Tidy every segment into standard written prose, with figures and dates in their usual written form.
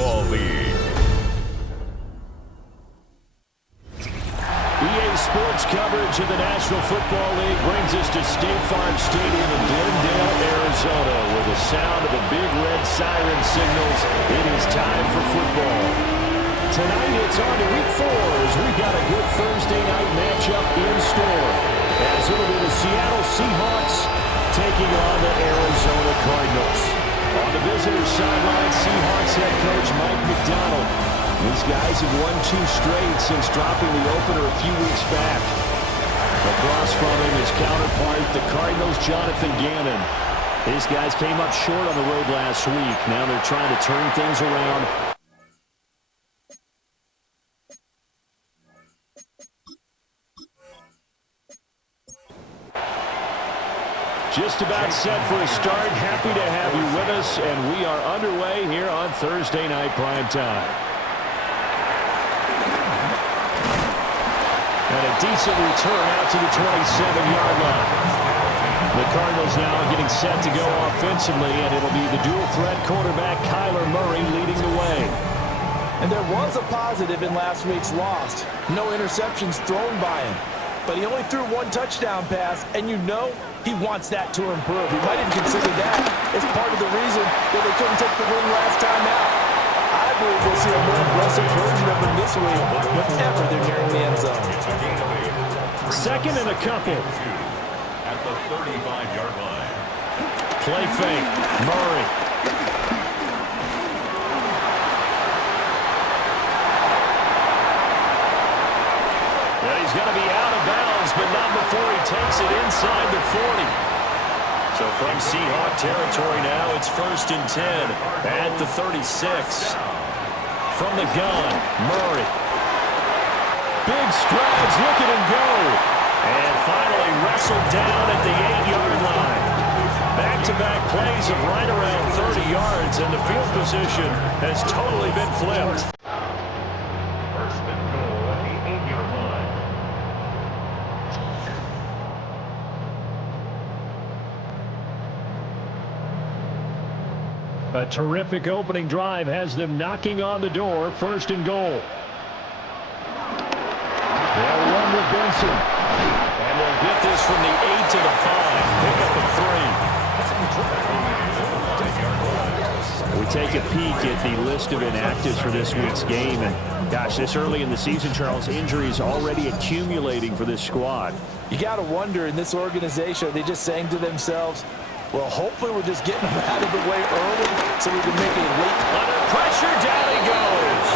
Football League. EA Sports coverage of the National Football League brings us to State Farm Stadium in Glendale, Arizona, where the sound of the big red siren signals it is time for football. Tonight it's on to Week 4 as we've got a good Thursday night matchup in store, as it'll be the Seattle Seahawks taking on the Arizona Cardinals. On the visitor's sideline, Seahawks head coach Mike McDonald. These guys have won 2 straight since dropping the opener a few weeks back. Across from him is counterpart, the Cardinals' Jonathan Gannon. These guys came up short on the road last week. Now they're trying to turn things around. Just about set for a start. Happy to have you with us, and we are underway here on Thursday Night Primetime. And a decent return out to the 27-yard line. The Cardinals now getting set to go offensively, and it'll be the dual-threat quarterback Kyler Murray leading the way. And there was a positive in last week's loss. No interceptions thrown by him. But he only threw 1 touchdown pass, and you know he wants that to improve. He might even consider that as part of the reason that they couldn't take the win last time out. I believe we'll see a more aggressive version of him this week whenever they're nearing the end zone. Second and a couple. At the 35-yard line. Play fake. Murray. He's going to be out of bounds, but not before he takes it inside the 40. So from Seahawk territory now, it's 1st and 10 at the 36. From the gun, Murray. Big strides, look at him go. And finally wrestled down at the 8-yard line. Back-to-back plays of right around 30 yards, and the field position has totally been flipped. First and goal at the 8-yard line. A terrific opening drive has them knocking on the door. 1st and goal. They'll run with Benson. And they'll get this from the 8 to the 5. Pick up a 3. We take a peek at the list of inactives for this week's game. And gosh, this early in the season, Charles, injuries already accumulating for this squad. You got to wonder, in this organization, are they just saying to themselves, well, hopefully we're just getting them out of the way early so we can make a late. Under pressure, down he goes.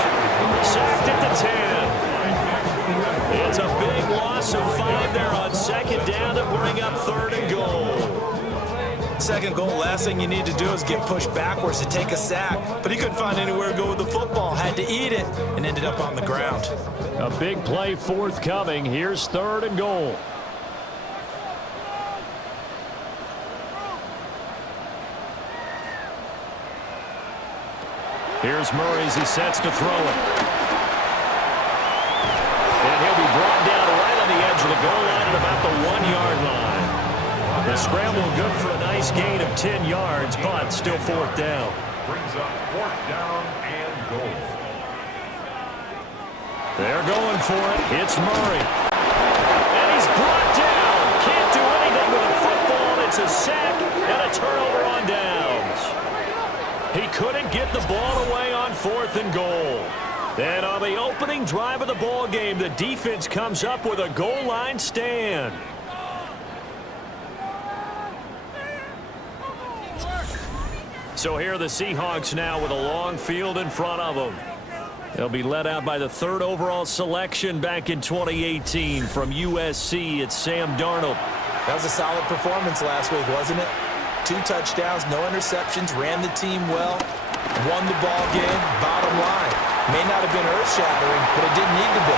Sacked at the 10. It's a big loss of 5 there on 2nd down to bring up 3rd and goal. 2nd goal, last thing you need to do is get pushed backwards to take a sack. But he couldn't find anywhere to go with the football. Had to eat it and ended up on the ground. A big play forthcoming. Here's 3rd and goal. Here's Murray as he sets to throw it. And he'll be brought down right on the edge of the goal line at about the 1-yard line. The scramble good for a nice gain of 10 yards, but still 4th down. Brings up 4th down and goal. They're going for it. It's Murray. And he's brought down. Can't do anything with a football. It's a sack and a turnover on downs. He couldn't get the ball away on 4th and goal. Then on the opening drive of the ball game, the defense comes up with a goal line stand. So here are the Seahawks now with a long field in front of them. They'll be led out by the 3rd overall selection back in 2018 from USC. It's Sam Darnold. That was a solid performance last week, wasn't it? 2 touchdowns, no interceptions, ran the team well, won the ball game. Bottom line, may not have been earth-shattering, but it didn't need to be.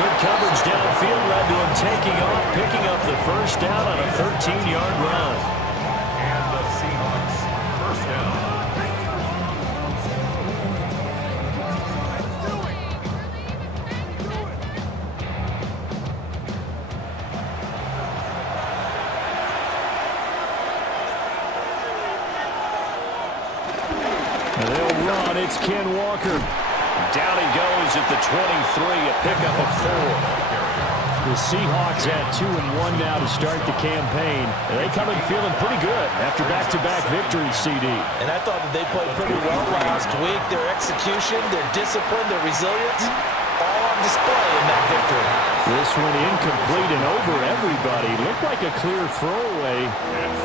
Good coverage downfield led to him taking off, picking up the 1st down on a 13-yard run. And the Seahawks, 1st down. They'll run And it's Ken Walker. Down he goes at the 23, a pickup of 4. The Seahawks at 2-1 now to start the campaign. And they come in feeling pretty good after back-to-back victories, CD. And I thought that they played pretty well last week. Their execution, their discipline, their resilience, all on display in that victory. This one incomplete and over everybody. Looked like a clear throwaway,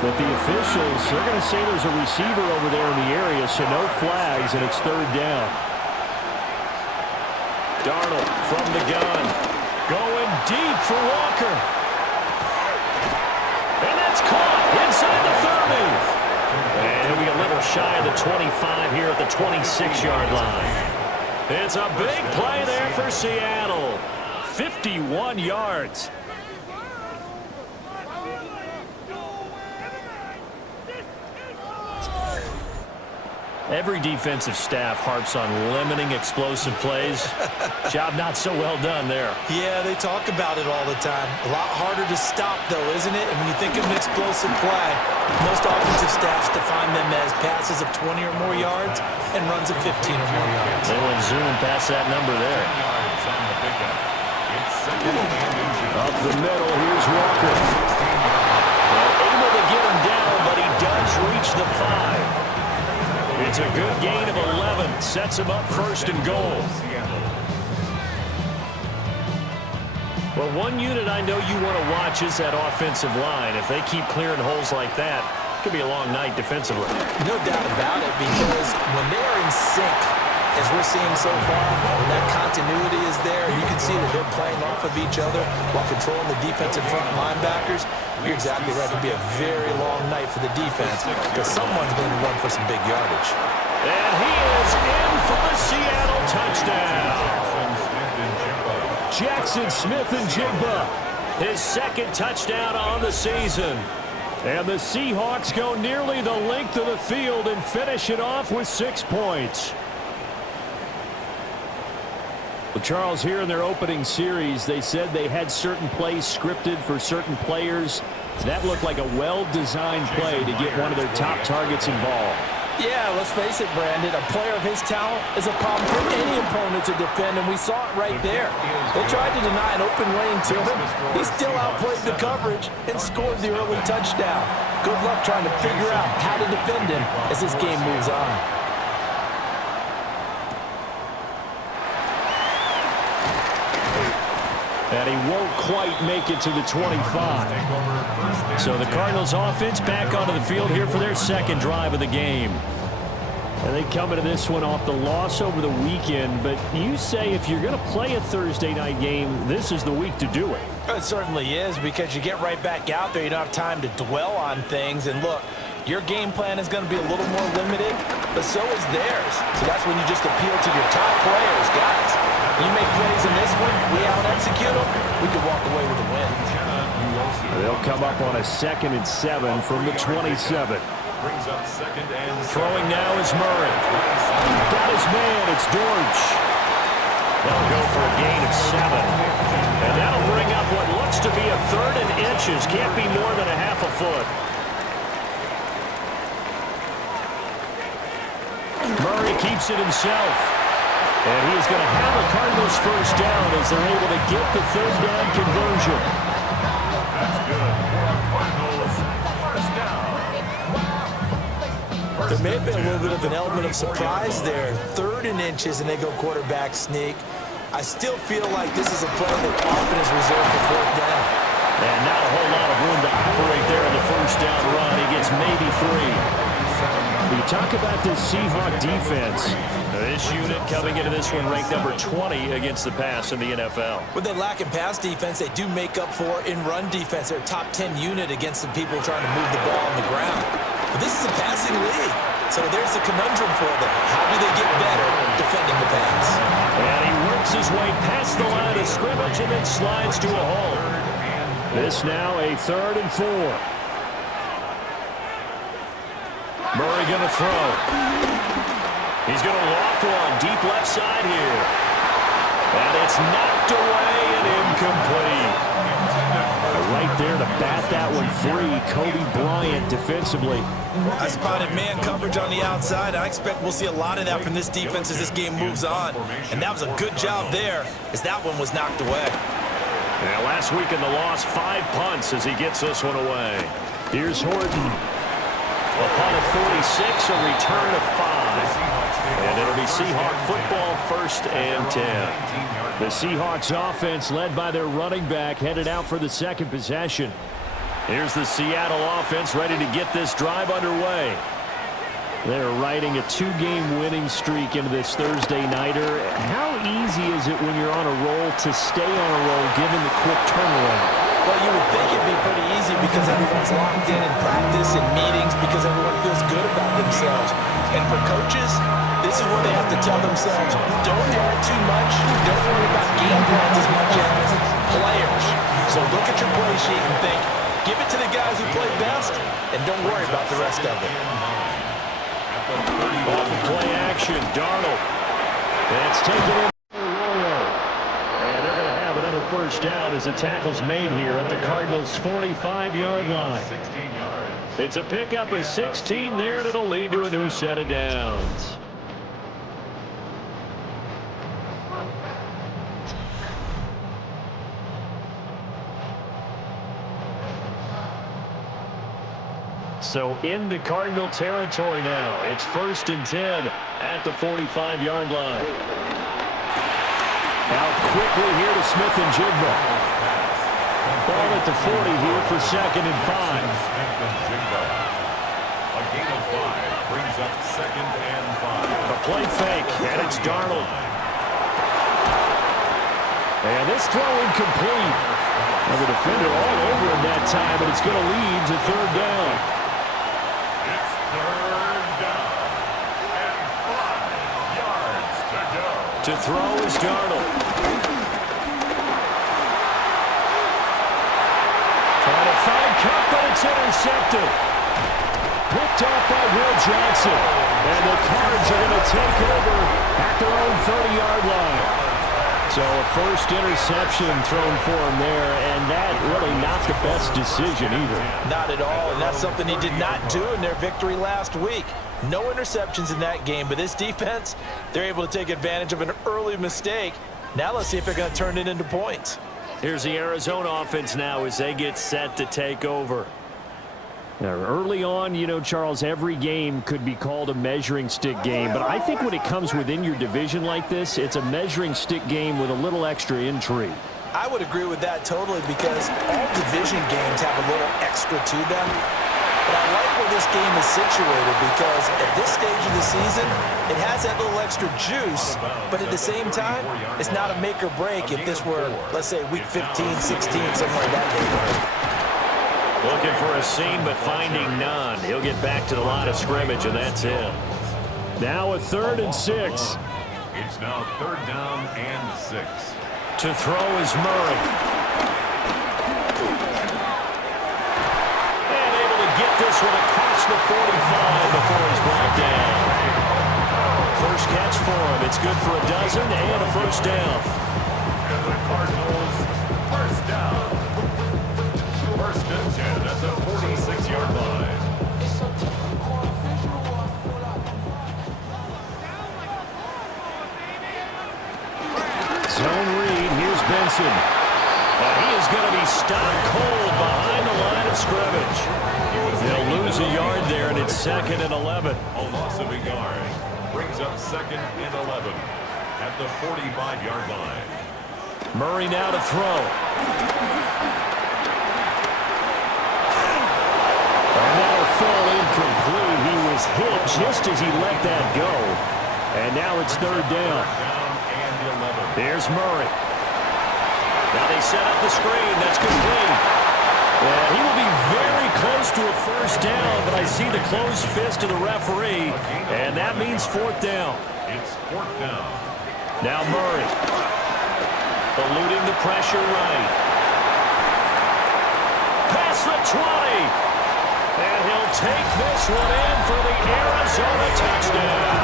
but the officials, they're going to say there's a receiver over there in the area, so no flags, and it's 3rd down. Darnold from the gun. Going deep for Walker. And that's caught inside the 30. And he'll be a little shy of the 25 here at the 26-yard line. It's a big play there for Seattle. 51 yards. Every defensive staff harps on limiting explosive plays. Job not so well done there. Yeah, they talk about it all the time. A lot harder to stop, though, isn't it? And when you think of an explosive play, most offensive staffs define them as passes of 20 or more yards and runs of 15 or more yards. They went zooming past that number there. Up the middle, here's Walker. Well, able to get him down, but he does reach the 5. It's a good gain of 11. Sets him up 1st and goal. Well, one unit I know you want to watch is that offensive line. If they keep clearing holes like that, it could be a long night defensively. No doubt about it, because when they are in sync, as we're seeing so far, when that continuity is there, you can see that they're playing off of each other while controlling the defensive front linebackers. You're exactly right. It could be a very long night for the defense because someone's going to run for some big yardage. And he is in for the Seattle touchdown. Jackson Smith-Njigba, his 2nd touchdown on the season. And the Seahawks go nearly the length of the field and finish it off with 6 points. Well, Charles, here in their opening series, they said they had certain plays scripted for certain players. That looked like a well-designed play to get one of their top targets involved. Yeah, let's face it, Brandon. A player of his talent is a problem for any opponent to defend, and we saw it right there. They tried to deny an open lane to him. He still outplayed the coverage and scored the early touchdown. Good luck trying to figure out how to defend him as this game moves on. And he won't quite make it to the 25. So the Cardinals offense back onto the field here for their 2nd drive of the game. And they come into this one off the loss over the weekend. But you say if you're going to play a Thursday night game, this is the week to do it. It certainly is, because you get right back out there. You don't have time to dwell on things. And look, your game plan is going to be a little more limited, but so is theirs. So that's when you just appeal to your top players. Guys, you make plays in this one, we out-execute them, we could walk away with a win. They'll come up on a 2nd and 7 from the 27. Throwing now is Murray. Got his man, it's Dortch. They'll go for a gain of 7. And that'll bring up what looks to be a 3rd and inches. Can't be more than a half a foot. Murray keeps it himself. And he is going to have a Cardinals 1st down as they're able to get the 3rd down conversion. That's good. Cardinals, 1st down. There may have been a little bit of an element of surprise there. 3rd and inches, and they go quarterback sneak. I still feel like this is a play that often is reserved for 4th down. And not a whole lot of room to operate there in the 1st down run. He gets maybe 3. You talk about this Seahawk defense. This unit coming into this one ranked number 20 against the pass in the NFL. With their lack in pass defense, they do make up for in run defense. They're a top 10 unit against the people trying to move the ball on the ground. But this is a passing league. So there's the conundrum for them. How do they get better defending the pass? And he works his way past the line of scrimmage and then slides to a hole. This now a 3rd and 4. Murray going to throw. He's going to loft one deep left side here. And it's knocked away and incomplete. Right there to bat that one free. Kobe Bryant defensively. I spotted man coverage on the outside. I expect we'll see a lot of that from this defense as this game moves on. And that was a good job there as that one was knocked away. Now, last week in the loss, 5 punts as he gets this one away. Here's Horton. A punt of 46, a return of 5. And it'll be Seahawk football, 1st and 10. The Seahawks offense led by their running back headed out for the second possession. Here's the Seattle offense ready to get this drive underway. They're riding a 2-game winning streak into this Thursday nighter. How easy is it when you're on a roll to stay on a roll given the quick turnaround? Well, you would think it'd be pretty easy because everyone's locked in practice and meetings because everyone feels good about themselves. And for coaches, this is where they have to tell themselves, don't add too much, don't worry about game plans as much as players. So look at your play sheet and think, give it to the guys who play best, and don't worry about the rest of it. Off the play action, Darnold. That's taken in. And they're going to have another first down as the tackle's made here at the Cardinals' 45-yard line. It's a pickup of 16 there, and it'll lead to a new set of downs. So into Cardinal territory now. It's 1st and 10 at the 45-yard line. Out quickly here to Smith and Jigba. Ball at the 40 here for 2nd and 5. A gain of 5 brings up 2nd and 5. A play fake, and it's Darnold. And this throw incomplete. And the defender all over him that time, but it's going to lead to 3rd down. It's 3rd down and 5 yards to go. To throw is Darnold. Trying to find Cup, but it's intercepted. Picked off by Will Johnson. And the Cards are going to take over at their own 30-yard line. So a first interception thrown for him there, and that really not the best decision either. Not at all, and that's something he did not do in their victory last week. No interceptions in that game, but this defense, they're able to take advantage of an early mistake. Now let's see if they're going to turn it into points. Here's the Arizona offense now as they get set to take over. Now, early on, you know, Charles, every game could be called a measuring stick game. But I think when it comes within your division like this, it's a measuring stick game with a little extra intrigue. I would agree with that totally because all division games have a little extra to them. But I like where this game is situated because at this stage of the season, it has that little extra juice. But at the same time, it's not a make or break if this were, let's say, week 15, 16, somewhere in that neighborhood. Looking for a seam, but finding none. He'll get back to the line of scrimmage, and that's it. Now a 3rd and 6. It's now 3rd down and 6. To throw is Murray. And able to get this one across the 45 before he's brought down. First catch for him. It's good for a dozen and a first down. And the Cardinals, first down. 1st and 10 at the 46-yard line. Zone read. Here's Benson. And he is going to be stopped cold behind the line of scrimmage. They'll lose a yard there, and it's 2nd and 11. A loss of a yard brings up 2nd and 11 at the 45-yard line. Murray now to throw. And that'll fall incomplete. He was hit just as he let that go. And now it's 3rd down. Here's Murray. Now they set up the screen. That's complete. And he will be very close to a first down, but I see the closed fist of the referee, and that means 4th down. It's 4th down. Now Murray. Eluding the pressure right. Past the 20. And he'll take this one in for the Arizona touchdown.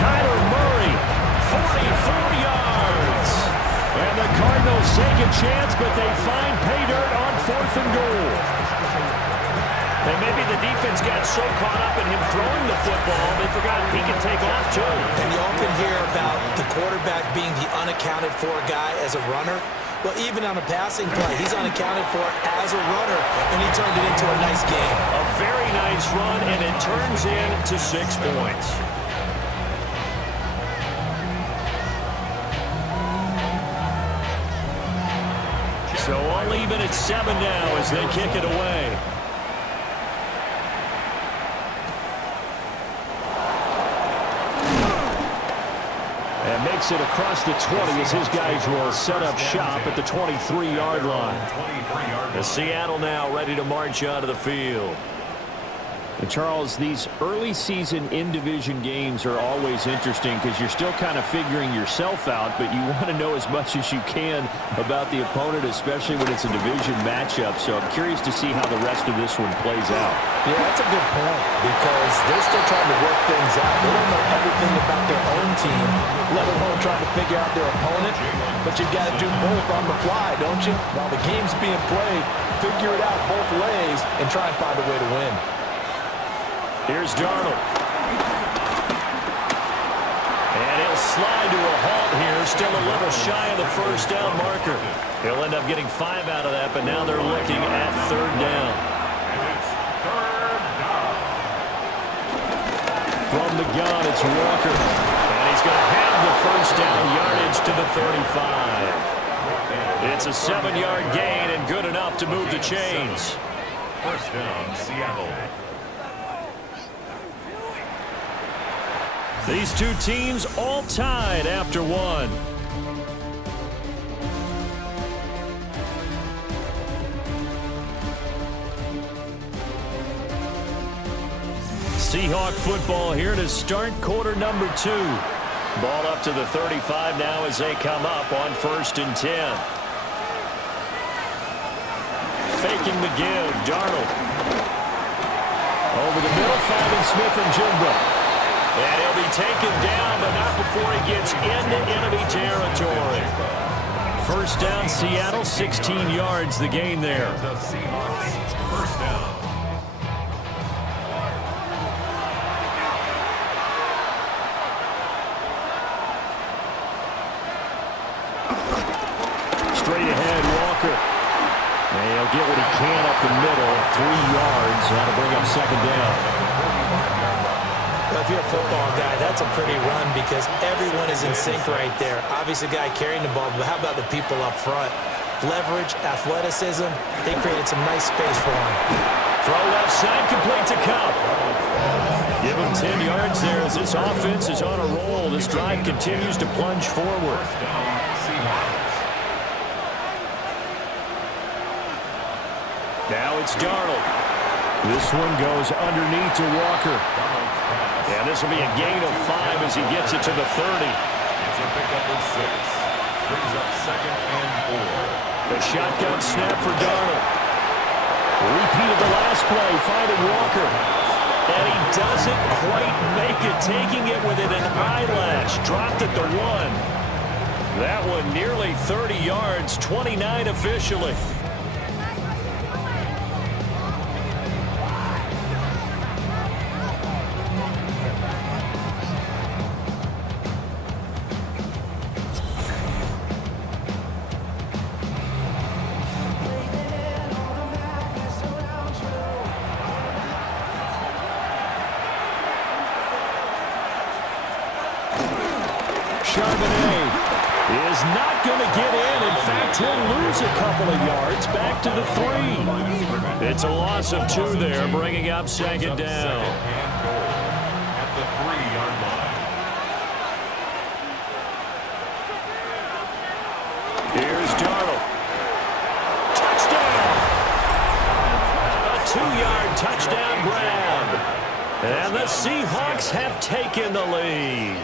Kyler Murray, 44 yards. And the Cardinals second chance, but they find pay dirt on 4th and goal. And maybe the defense got so caught up in him throwing the football, they forgot he can take off too. And you often hear about the quarterback being the unaccounted for guy as a runner. Well, even on a passing play, he's unaccounted for as a runner, and he turned it into a nice game. A very nice run, and it turns into 6 points. So all even at 7 now as they kick it away. And makes it across the 20 as his guys will set up shop at the 23-yard line. The Seattle now ready to march out of the field. And Charles, these early season in-division games are always interesting because you're still kind of figuring yourself out, but you want to know as much as you can about the opponent, especially when it's a division matchup. So I'm curious to see how the rest of this one plays out. Yeah, that's a good point because they're still trying to work things out. They don't know everything about their own team, let alone trying to figure out their opponent. But you've got to do both on the fly, don't you? While the game's being played, figure it out both ways and try and find a way to win. Here's Darnold. And he'll slide to a halt here, still a little shy of the first down marker. He'll end up getting 5 out of that, but now they're looking at 3rd down. From the gun, it's Walker. And he's going to have the first down, yardage to the 35. It's a 7-yard gain and good enough to move the chains. First down, Seattle. These two teams all tied after 1. Seahawk football here to start quarter number 2. Ball up to the 35 now as they come up on 1st and 10. Faking the give, Darnold. Over the middle, finding Smith and Jigba. And he'll be taken down, but not before he gets into enemy territory. First down, Seattle, 16 yards, the gain there. The Seahawks, first down. Straight ahead, Walker. And he'll get what he can up the middle, 3 yards. That'll bring up 2nd down. If you're a football guy, that's a pretty run because everyone is in sync right there. Obviously, the guy carrying the ball, but how about the people up front? Leverage, athleticism, they created some nice space for him. Throw left side, complete to Cup. Give him 10 yards there as this offense is on a roll. This drive continues to plunge forward. Now it's Darnold. This one goes underneath to Walker. And this will be a gain of 5 as he gets it to the 30. It's a pickup of 6. Brings up 2nd and 4. The shotgun snap for Darnold. Repeated the last play, finding Walker. And he doesn't quite make it, taking it within an eyelash. Dropped at the 1. That one nearly 30 yards, 29 officially. Is not going to get in. In fact, he'll lose a couple of yards back to the 3. It's a loss of 2 there, bringing up 2nd down. At the 3-yard line. Here's Darnold. Touchdown! A 2-yard touchdown grab. And the Seahawks have taken the lead.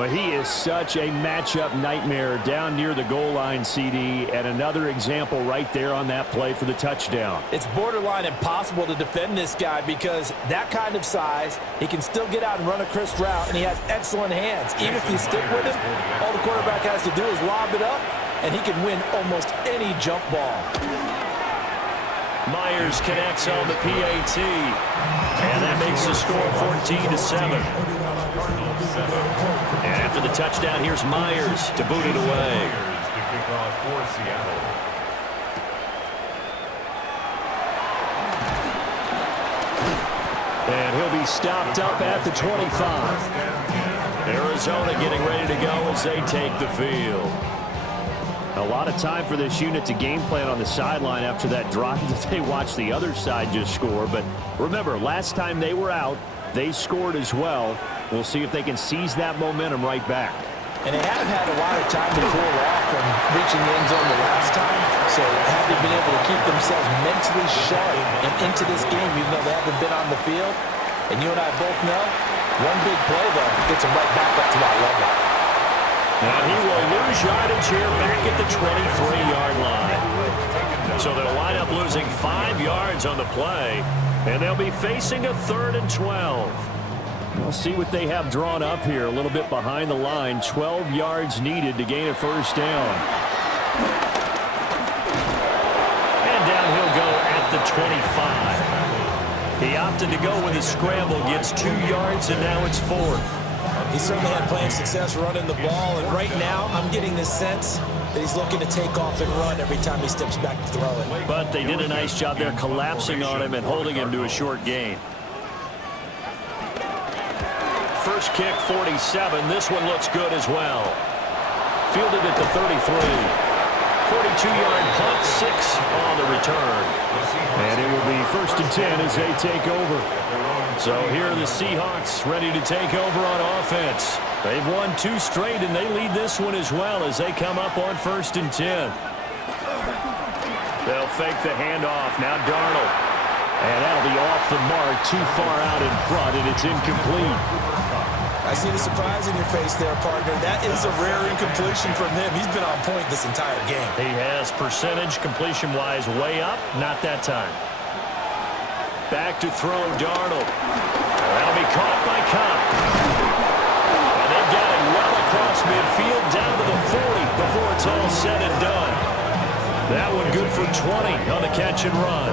Well, he is such a matchup nightmare down near the goal line, CD, and another example right there on that play for the touchdown. It's borderline impossible to defend this guy because that kind of size, he can still get out and run a crisp route, and he has excellent hands. Even if you stick with him, all the quarterback has to do is lob it up, and he can win almost any jump ball. Myers connects on the PAT, and that makes the score 14-7. And after the touchdown, here's Myers to boot it away. Myers to kick off for Seattle. And he'll be stopped up at the 25. Arizona getting ready to go as they take the field. A lot of time for this unit to game plan on the sideline after that drive that they watched the other side just score. But remember, last time they were out, they scored as well. We'll see if they can seize that momentum right back. And they haven't had a lot of time to cool off from reaching the end zone the last time. So have they been able to keep themselves mentally sharp and into this game even though they haven't been on the field? And you and I both know, one big play, though, gets them right back up to that level. And he will lose yardage here back at the 23-yard line. So they'll wind up losing 5 yards on the play, and they'll be facing a 3rd and 12. We'll see what they have drawn up here. A little bit behind the line. 12 yards needed to gain a first down. And down he'll go at the 25. He opted to go with a scramble, gets 2 yards, and now it's 4th. He certainly had plenty of success running the ball, and right now I'm getting the sense that he's looking to take off and run every time he steps back to throw it. But they did a nice job there collapsing on him and holding him to a short gain. First kick, 47. This one looks good as well. Fielded at the 33. 42-yard punt, 6 on the return. And it will be 1st and 10 as they take over. So here are the Seahawks ready to take over on offense. They've won 2 straight, and they lead this one as well as they come up on 1st and 10. They'll fake the handoff. Now Darnold. And that'll be off the mark, too far out in front, and it's incomplete. I see the surprise in your face there, partner. That is a rare incompletion from him. He's been on point this entire game. He has percentage completion-wise way up. Not that time. Back to throw, Darnold. That'll be caught by Cobb. And they've got it well across midfield down to the 40 before it's all said and done. That one good for 20 on the catch and run.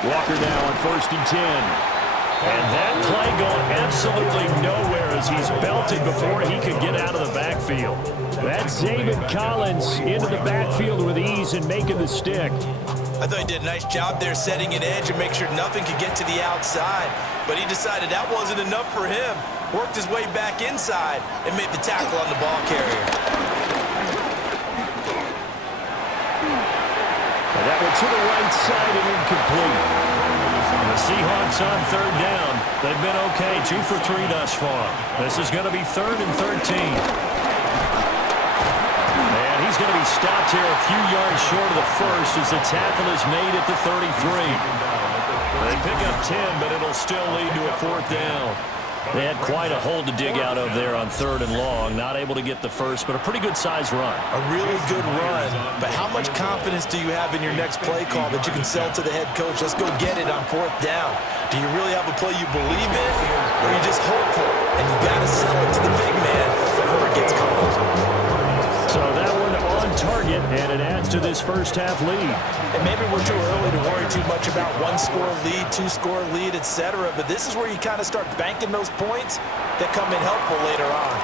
Walker now on 1st and 10. And that play going absolutely nowhere as he's belted before he could get out of the backfield. That's Zaven Collins into the backfield with ease and making the stick. I thought he did a nice job there setting an edge and make sure nothing could get to the outside. But he decided that wasn't enough for him. Worked his way back inside and made the tackle on the ball carrier. And that one to the right side and incomplete. The Seahawks on 3rd down. They've been okay, 2 for 3 thus far. This is going to be 3rd and 13. And he's going to be stopped here a few yards short of the first as the tackle is made at the 33. They pick up 10, but it'll still lead to a 4th down. They had quite a hole to dig out of there on 3rd and long. Not able to get the first, but a pretty good-sized run. A really good run. But how much confidence do you have in your next play call that you can sell to the head coach? Let's go get it on 4th down. Do you really have a play you believe in, or are you just hopeful? And you got to sell it to the big man before it gets called. So that one on target, and it adds to this first half lead. And maybe we're too early to worry too much about 1-score lead, 2-score lead, etc. But this is where you kind of start banking those points that come in helpful later on.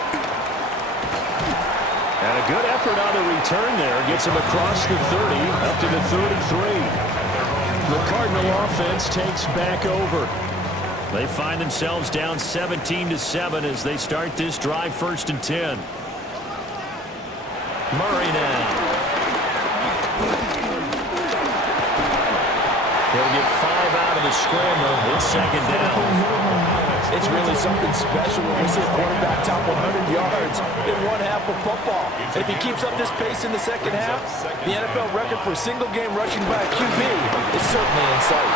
And a good effort on the return there. Gets him across the 30, up to the 33. The Cardinal offense takes back over. They find themselves down 17-7 as they start this drive 1st and 10. Murray now. He'll get 5 out of the scramble. It's second down. It's really something special when we see a quarterback top 100 yards in one half of football. And if he keeps up this pace in the second half, the NFL record for single-game rushing by a QB is certainly in sight.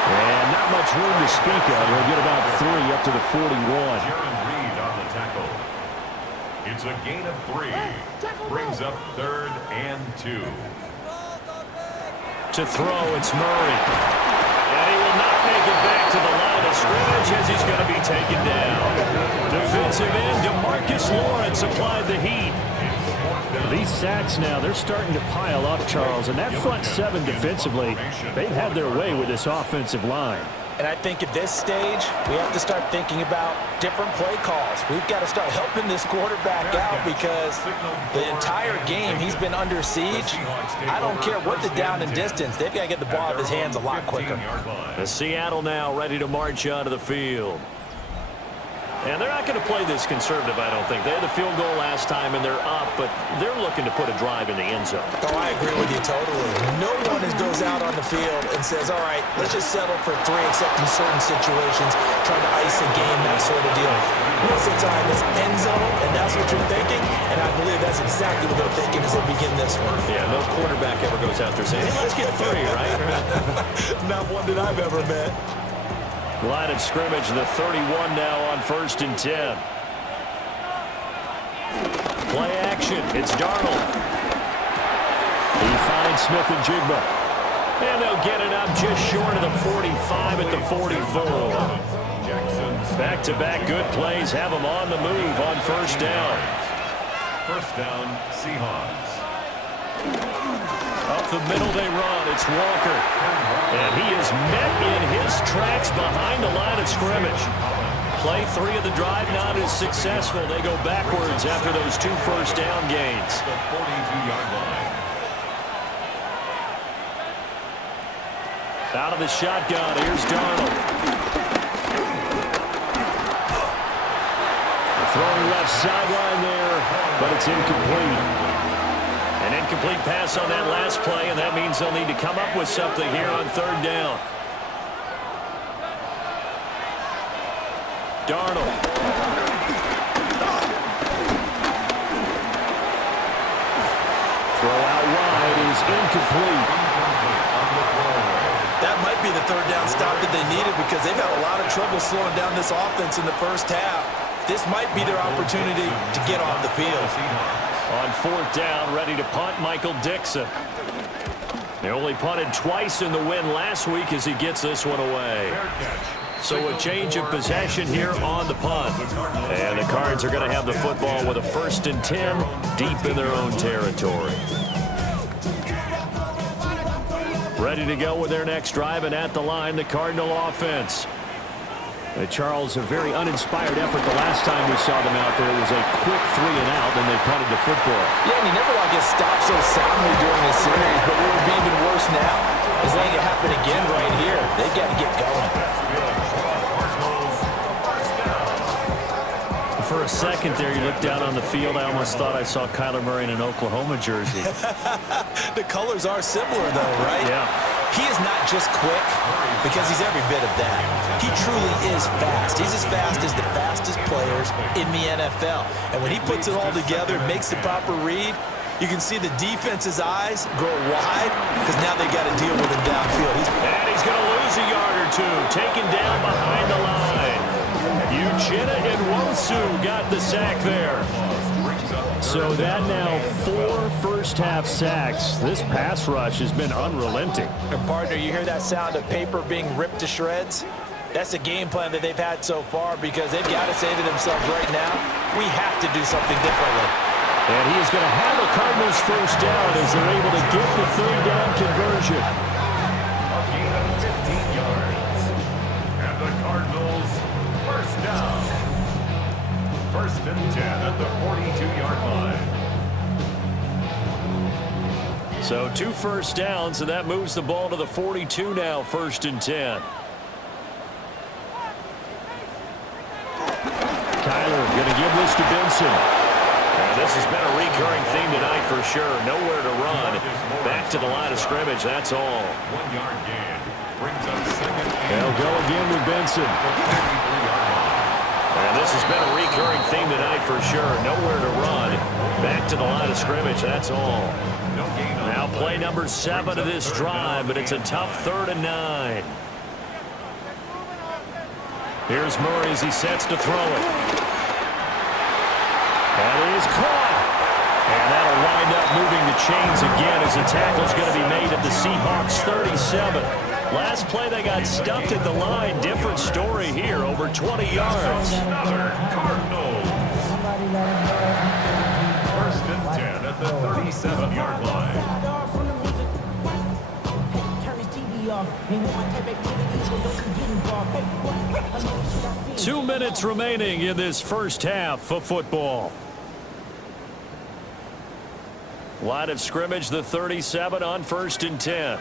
And not much room to speak of. He'll get about 3 up to the 41. Jaron Reed on the tackle. It's a gain of 3. Brings up 3rd and 2. To throw, it's Murray. And he will not make it back to the line of scrimmage as he's going to be taken down. Defensive end DeMarcus Lawrence applied the heat. These sacks now, they're starting to pile up, Charles, and that front 7 defensively, they've had their way with this offensive line. And I think at this stage, we have to start thinking about different play calls. We've got to start helping this quarterback out because the entire game he's been under siege. I don't care what the down and distance. They've got to get the ball out of his hands a lot quicker. The Seattle now ready to march onto the field. And they're not going to play this conservative, I don't think. They had the field goal last time, and they're up, but they're looking to put a drive in the end zone. Oh, I agree with you totally. No one goes out on the field and says, all right, let's just settle for 3, except in certain situations, trying to ice a game, that sort of deal. Most of the time, it's end zone, and that's what you're thinking, and I believe that's exactly what they're thinking as they begin this one. Yeah, no quarterback ever goes out there saying, hey, let's get 3, right? Not one that I've ever met. Line of scrimmage, the 31 now on 1st and 10. Play action. It's Darnold. He finds Smith and Jigba. And they'll get it up just short of the 45 at the 44. Back-to-back good plays have them on the move on 1st down. 1st down, Seahawks. Up the middle they run. It's Walker. And he is met in his tracks behind the line of scrimmage. Play 3 of the drive not as successful. They go backwards after those 2 first down gains. The 42-yard line. Out of the shotgun, here's Darnold. Throwing left sideline there, but it's incomplete. An incomplete pass on that last play, and that means they'll need to come up with something here on 3rd down. Darnold. Throw out wide is incomplete. That might be the 3rd down stop that they needed because they've had a lot of trouble slowing down this offense in the first half. This might be their opportunity to get off the field. On 4th down, ready to punt, Michael Dixon. They only punted twice in the win last week as he gets this one away. So a change of possession here on the punt. And the Cards are going to have the football with a 1st and 10 deep in their own territory. Ready to go with their next drive, and at the line, the Cardinal offense. Charles, a very uninspired effort the last time we saw them out there. It was a quick 3 and out, and they punted the football. Yeah, and you never want to get stopped so soundly during the series, but what would be even worse now is letting it happen again right here. They've got to get going. For a second there, you looked down on the field. I almost thought I saw Kyler Murray in an Oklahoma jersey. The colors are similar, though, right? Yeah. He is not just quick because he's every bit of that. He truly is fast. He's as fast as the fastest players in the NFL. And when he puts it all together and makes the proper read, you can see the defense's eyes grow wide because now they've got to deal with him downfield. And he's going to lose a yard or 2. Taken down behind the line. Uchenna and Wosu got the sack there. So that now 4 first-half sacks. This pass rush has been unrelenting. And partner, you hear that sound of paper being ripped to shreds? That's the game plan that they've had so far because they've got to say to themselves right now, we have to do something differently. And he is going to have the Cardinals 1st down as they're able to get the 3rd down conversion. A gain of 15 yards. And the Cardinals 1st down. 1st and 10 at the 42-yard line. So 2 first downs, and that moves the ball to the 42 now, 1st and 10. Kyler going to give this to Benson. And this has been a recurring theme tonight for sure. Nowhere to run. Back to the line of scrimmage, that's all. 1 yard gain brings up second. They'll go again with Benson. And this has been a recurring theme tonight for sure. Nowhere to run. Back to the line of scrimmage, that's all. Now play number 7 of this drive, but it's a tough 3rd and 9. Here's Murray as he sets to throw it. That is caught. And that'll wind up moving the chains again as the tackle's going to be made at the Seahawks 37. Last play they got stuffed at the line. Different story here, over 20 yards. Another Cardinals. 1st and 10 at the 37-yard line. 2 minutes remaining in this first half of football. Line of scrimmage, the 37 on 1st and 10.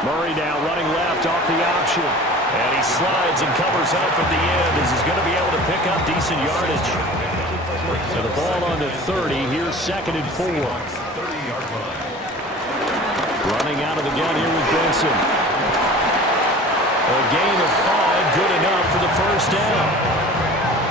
Murray now running left off the option. And he slides and covers up at the end as he's going to be able to pick up decent yardage. So the ball on the 30. Here's 2nd and 4. Running out of the gun here with Benson. A gain of 5, good enough for the first down.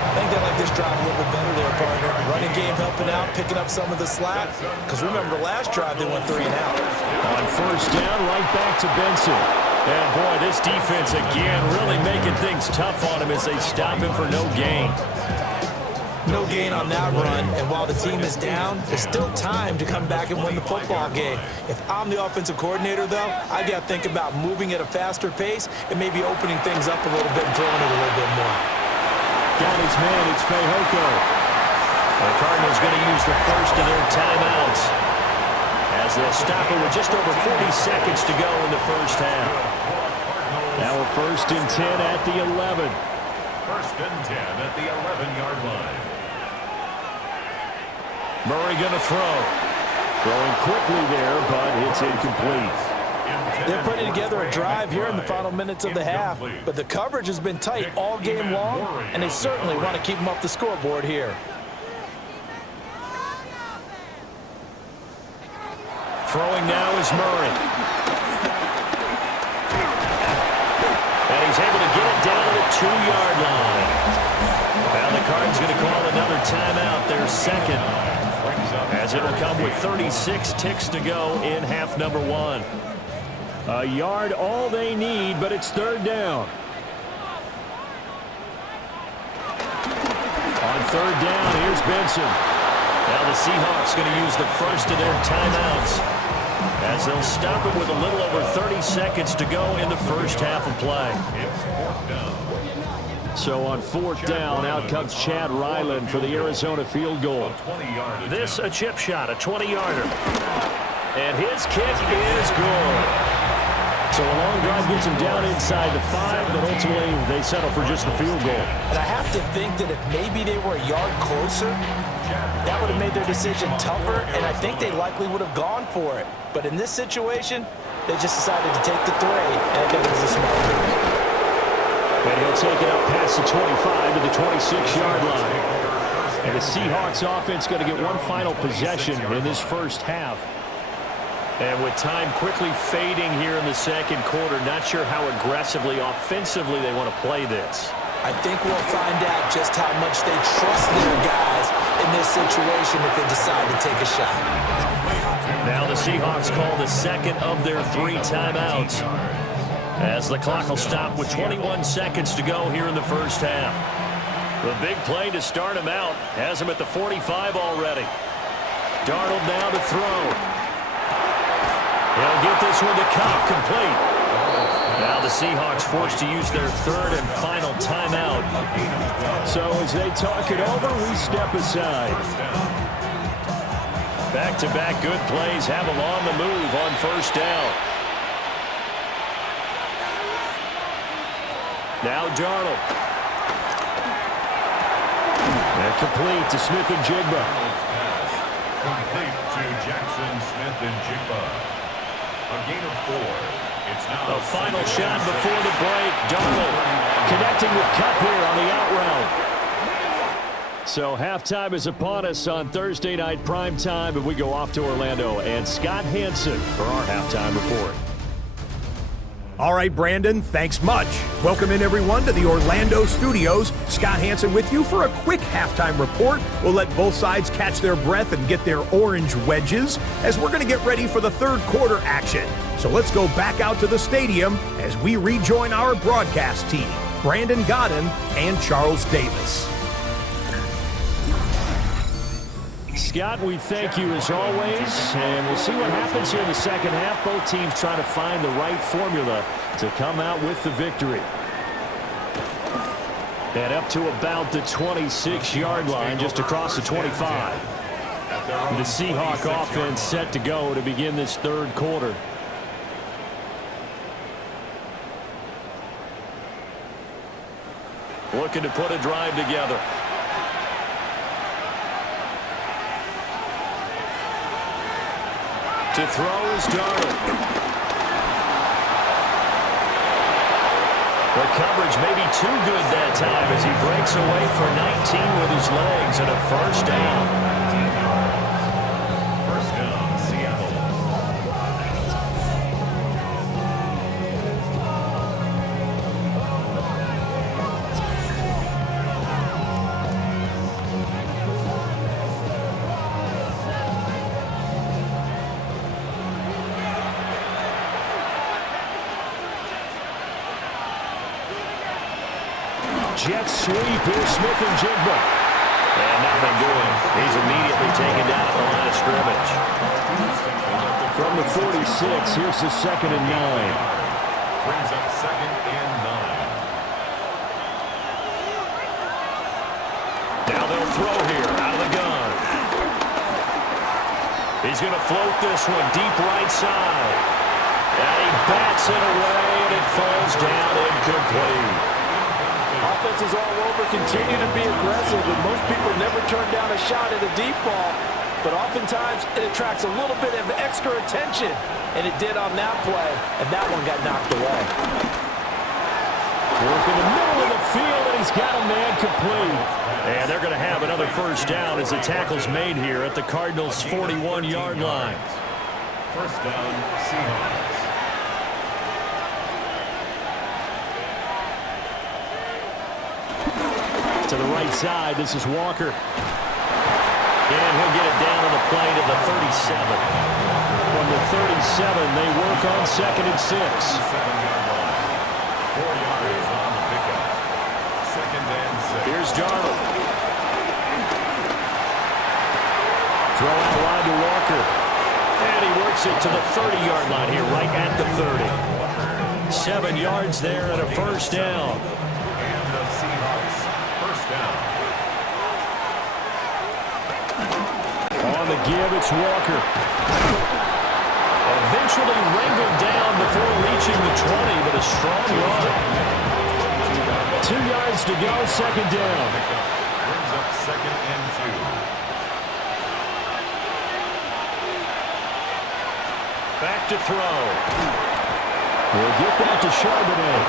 I think they like this drive a little bit better there, partner. Running game helping out, picking up some of the slack. Because remember, the last drive they went 3 and out. On 1st down, right back to Benson. And boy, this defense again really making things tough on him as they stop him for no gain. No gain on that run, and while the team is down, there's still time to come back and win the football game. If I'm the offensive coordinator, though, I got to think about moving at a faster pace and maybe opening things up a little bit and throwing it a little bit more. Got his man, it's Fehoko. The Cardinals going to use the first of their timeouts as they'll stop it with just over 40 seconds to go in the first half. Now a 1st and 10 at the 11. 1st and 10 at the 11-yard line. Murray going to throw. Throwing quickly there, but it's incomplete. They're putting together a drive here in the final minutes of the half, but the coverage has been tight all game long, and they certainly want to keep them up the scoreboard here. Throwing now is Murray. And he's able to get it down to the 2-yard line. Now the Cardinals going to call another timeout, their 2nd. As it'll come with 36 ticks to go in half number 1. A yard all they need, but it's 3rd down. On 3rd down, here's Benson. Now the Seahawks going to use the first of their timeouts as they'll stop it with a little over 30 seconds to go in the first half of play. So on 4th down, out comes Chad Ryland for the Arizona field goal. This a chip shot, a 20-yarder. And his kick is good. So a long drive gets him down inside the 5, but ultimately they settle for just the field goal. And I have to think that if maybe they were a yard closer, that would have made their decision tougher, and I think they likely would have gone for it. But in this situation, they just decided to take the 3, and I think it was a smart move. And he'll take it up past the 25 to the 26-yard line. And the Seahawks offense going to get one final possession in this first half. And with time quickly fading here in the second quarter, not sure how aggressively, offensively they want to play this. I think we'll find out just how much they trust their guys in this situation if they decide to take a shot. Now the Seahawks call the 2nd of their 3 timeouts as the clock will stop with 21 seconds to go here in the first half. The big play to start him out has him at the 45 already. Darnold now to throw. He'll get this one to Cobb, complete. Now the Seahawks forced to use their 3rd and final timeout. So as they talk it over, we step aside. Back-to-back good plays have them on the move on 1st down. Now Darnold. And complete to Smith and Jigba. Complete to Jackson Smith and Jigba. A gain of 4. The final shot before the break. Darnold connecting with Kupp here on the out route. So halftime is upon us on Thursday night primetime, and we go off to Orlando. And Scott Hansen for our halftime report. All right, Brandon, thanks much. Welcome in, everyone, to the Orlando studios. Scott Hansen with you for a quick halftime report. We'll let both sides catch their breath and get their orange wedges as we're going to get ready for the third quarter action. So let's go back out to the stadium as we rejoin our broadcast team, Brandon Godden and Charles Davis. Scott, we thank you as always, and we'll see what happens here in the second half. Both teams trying to find the right formula to come out with the victory. And up to about the 26-yard line, just across the 25. The Seahawk offense set to go to begin this third quarter. Looking to put a drive together. To throw is Darnold. The coverage may be too good that time as he breaks away for 19 with his legs and a first down. 19 yards. First down, Seattle. Jet sweep here, Smith and Jigba. And nothing doing. He's immediately taken down at the line of scrimmage. From the 46, here's the 2nd and 9. Brings up 2nd and 9. Now they'll throw here out of the gun. He's going to float this one deep right side. And he bats it away, and it falls down incomplete. Offenses all over continue to be aggressive, and most people never turn down a shot at a deep ball. But oftentimes, it attracts a little bit of extra attention, and it did on that play, and that one got knocked away. Work in the middle of the field, and he's got a man complete. And they're going to have another first down as the tackle's made here at the Cardinals' 41-yard line. First down, Seahawks. To the right side, this is Walker. And he'll get it down on the play to the 37. From the 37, they work on 2nd and 6. 7-yard line. 4 yards on the pickup. 2nd and 6. Here's Darnold. Throw out wide to Walker. And he works it to the 30-yard line here, right at the 30. 7 yards there and a first down. And the Seahawks first down. On the give, it's Walker. Eventually wrangled down before reaching the 20, but a strong run. 2 yards to go, 2nd down. Brings up 2nd and 2. Back to throw. We'll get that to Charbonnet.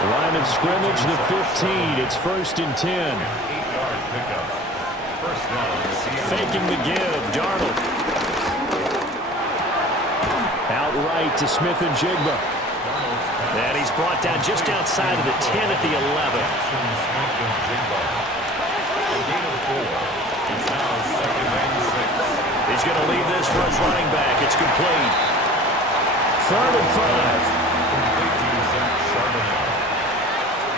Line of scrimmage, the 15. It's 1st and 10. 8-yard pickup. First down, Seattle. Faking the give, Darnold. Outright to Smith and Jigba. And he's brought down just outside of the 10 at the 11. Jackson, Smith, and Jigba. A gain of 4. It's now 2nd and 6. He's going to leave this for his running back. It's complete. 3rd and 5. Complete to Zach Charbonnet.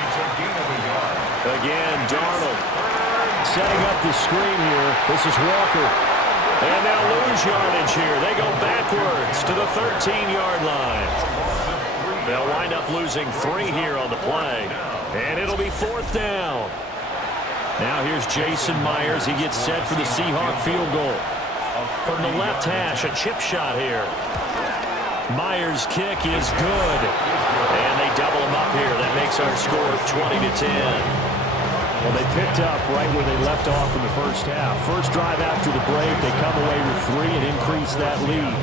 It's a gain of a yard. Again, Darnold. Setting up the screen here. This is Walker. And they'll lose yardage here. They go backwards to the 13-yard line. They'll wind up losing 3 here on the play. And it'll be 4th down. Now here's Jason Myers. He gets set for the Seahawk field goal. From the left hash, a chip shot here. Myers' kick is good. And they double him up here. That makes our score 20-10. Well, they picked up right where they left off in the first half. First drive after the break, they come away with 3 and increase that lead.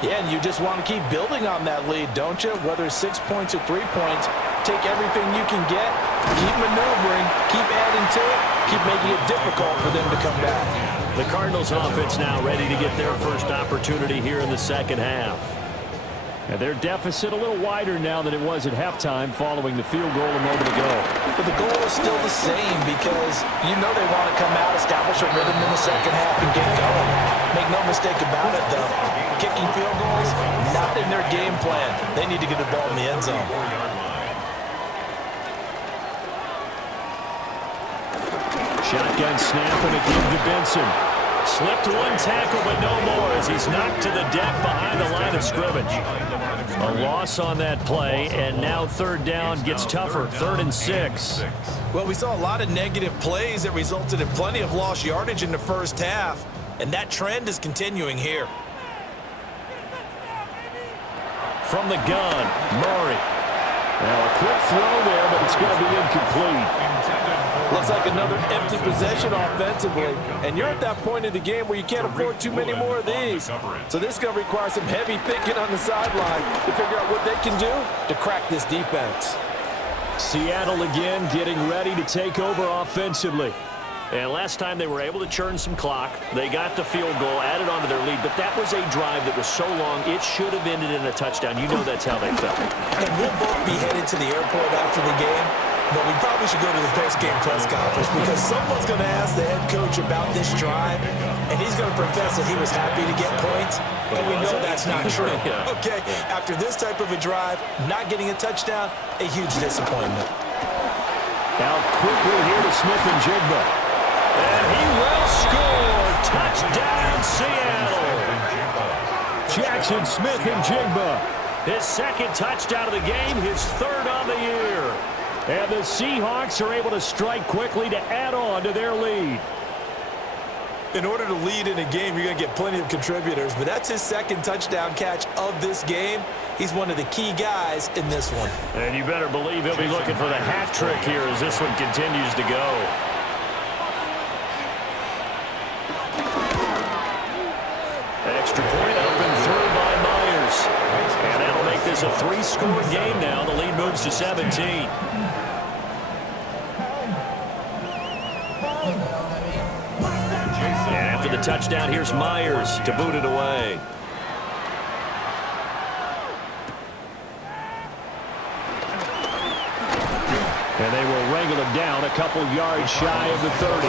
Yeah, and you just want to keep building on that lead, don't you? Whether it's 6 points or 3 points, take everything you can get, keep maneuvering, keep adding to it, keep making it difficult for them to come back. The Cardinals offense now ready to get their first opportunity here in the second half. And their deficit a little wider now than it was at halftime following the field goal a moment ago. But the goal is still the same because you know they want to come out, establish a rhythm in the second half, and get going. Make no mistake about it, though. Kicking field goals, not in their game plan. They need to get the ball in the end zone. Shotgun snap and a give to Benson. Slipped one tackle, but no more as he's knocked to the deck behind the line of scrimmage. A loss on that play, and now third down gets tougher, 3rd and 6. Well, we saw a lot of negative plays that resulted in plenty of lost yardage in the first half, and that trend is continuing here. From the gun, Murray. Now a quick throw there, but it's going to be incomplete. Looks like another empty possession offensively, and you're at that point in the game where you can't afford too many more of these. So this is going to require some heavy thinking on the sideline to figure out what they can do to crack this defense. Seattle again getting ready to take over offensively. And last time they were able to churn some clock. They got the field goal, added on to their lead, but that was a drive that was so long, it should have ended in a touchdown. You know that's how they felt. And we'll both be headed to the airport after the game, but we probably should go to the post-game press conference because someone's going to ask the head coach about this drive, and he's going to profess that he was happy to get points, and we know that's not true. Okay, after this type of a drive, not getting a touchdown, a huge disappointment. Now quickly here to Smith and Jigba. And he will score. Touchdown, Seattle. Jackson Smith and Jigba. His second touchdown of the game, his 3rd on the year. And the Seahawks are able to strike quickly to add on to their lead. In order to lead in a game, you're going to get plenty of contributors, but that's his 2nd touchdown catch of this game. He's one of the key guys in this one. And you better believe he'll be looking for the hat trick here as this one continues to go. Extra point up and through by Myers. And that'll make this a 3-score game now. The lead moves to 17. And after the touchdown, here's Myers to boot it away. And they will wrangle him down a couple yards shy of the 30.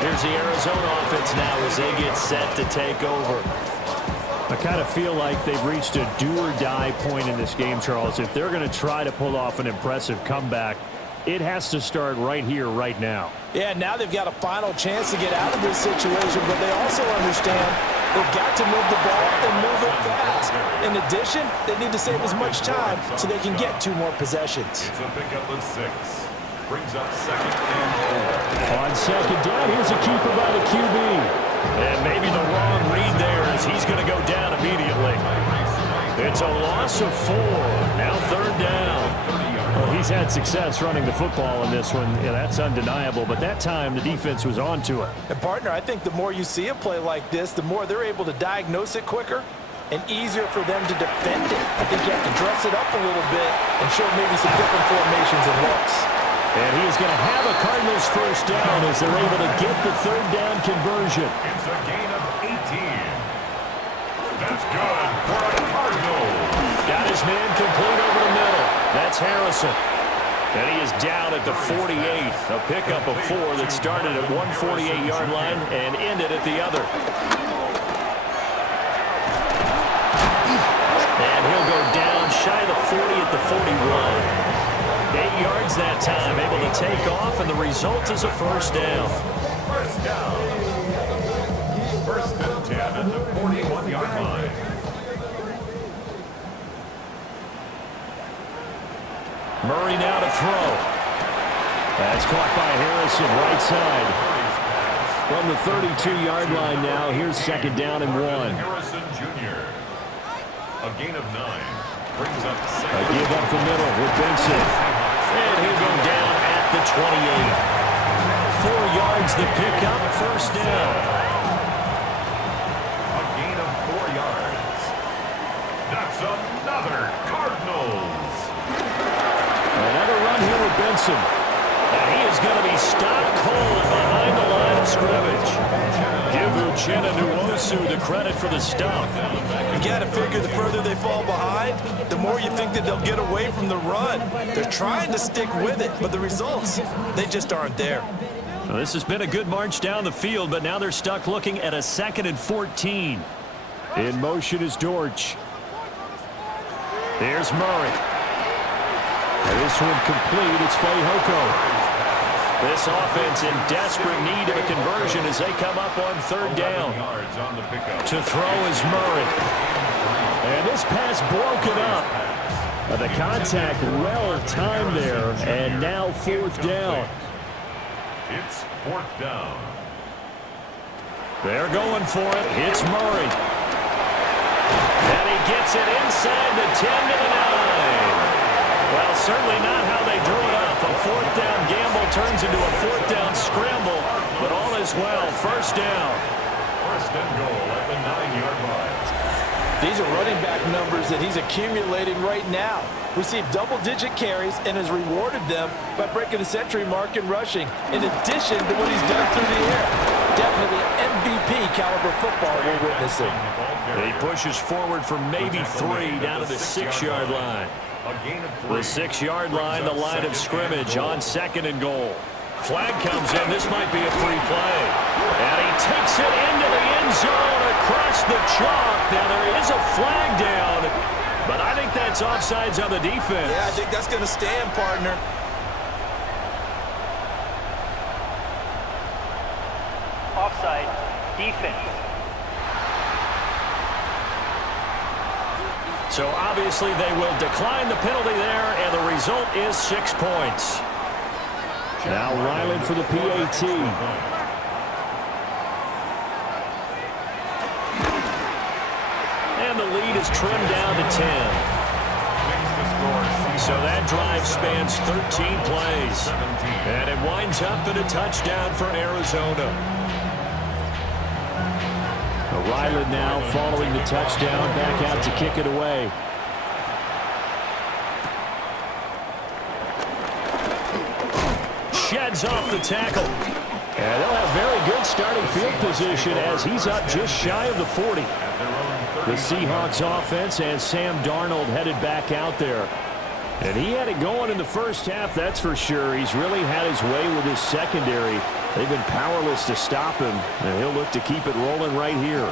Here's the Arizona offense now as they get set to take over. I kind of feel like they've reached a do-or-die point in this game, Charles. If they're going to try to pull off an impressive comeback, it has to start right here, right now. Yeah, now they've got a final chance to get out of this situation, but they also understand they've got to move the ball and move it fast. In addition, they need to save as much time so they can get 2 more possessions. It's a pickup of 6. Brings up 2nd and 4. On 2nd down, here's a keeper by the QB. And maybe the wrong read there as he's going to go down immediately. It's a loss of 4. Now 3rd down. Well, he's had success running the football in this one. Yeah, that's undeniable. But that time, the defense was on to it. And, partner, I think the more you see a play like this, the more they're able to diagnose it quicker and easier for them to defend it. I think you have to dress it up a little bit and show maybe some different formations and looks. And he's going to have a Cardinals first down as they're able to get the 3rd down conversion. It's a gain of 18. That's good for a Cardinal. Got his man complete over the middle. That's Harrison. And he is down at the 48. A pickup of 4 that started at 148-yard line and ended at the other. And he'll go down shy of the 40 at the 41. 8 yards that time, able to take off, and the result is a first down. First down. 1st and 10 at the 41-yard line. Murray now to throw. That's caught by Harrison, right side. From the 32-yard line now, here's 2nd down and 1. Harrison Jr. A gain of 9. Brings up 2nd. A give up the middle with Benson. And he'll go down at the 28. 4 yards the pickup, first down. A gain of 4 yards. Wilson. And he is going to be stopped cold behind the line of scrimmage. Give Uchenna Nwosu the credit for the stop. You've got to figure the further they fall behind, the more you think that they'll get away from the run. They're trying to stick with it, but the results, they just aren't there. Well, this has been a good march down the field, but now they're stuck looking at a 2nd and 14. In motion is Dortch. Here's Murray. And this one complete. It's Fehoko. This offense in desperate need of a conversion as they come up on 3rd down. To throw is Murray. And this pass broken up. The contact well timed there, and now 4th down. It's 4th down. They're going for it. It's Murray. And he gets it inside the 10 to the 9. Well, certainly not how they drew it up. A 4th down gamble turns into a 4th down scramble, but all is well. 1st down. 1st and goal at the 9-yard line. These are running back numbers that he's accumulating right now. Received double-digit carries and has rewarded them by breaking the century mark in rushing, in addition to what he's done through the air. Definitely MVP caliber football we're witnessing. He pushes forward for maybe 3 down to the 6-yard line. The 6-yard line, the line of scrimmage on 2nd and goal. Flag comes in. This might be a free play. And he takes it into the end zone across the chalk. Now there is a flag down, but I think that's offsides on the defense. Yeah, I think that's going to stand, partner. Offside, defense. So obviously they will decline the penalty there, and the result is 6 points. Now Ryland for the PAT. And the lead is trimmed down to 10. So that drive spans 13 plays. And it winds up in a touchdown for Arizona. Ryland now following the touchdown, back out to kick it away. Sheds off the tackle. And they'll have very good starting field position as he's up just shy of the 40. The Seahawks offense and Sam Darnold headed back out there. And he had it going in the first half, that's for sure. He's really had his way with his secondary. They've been powerless to stop him, and he'll look to keep it rolling right here.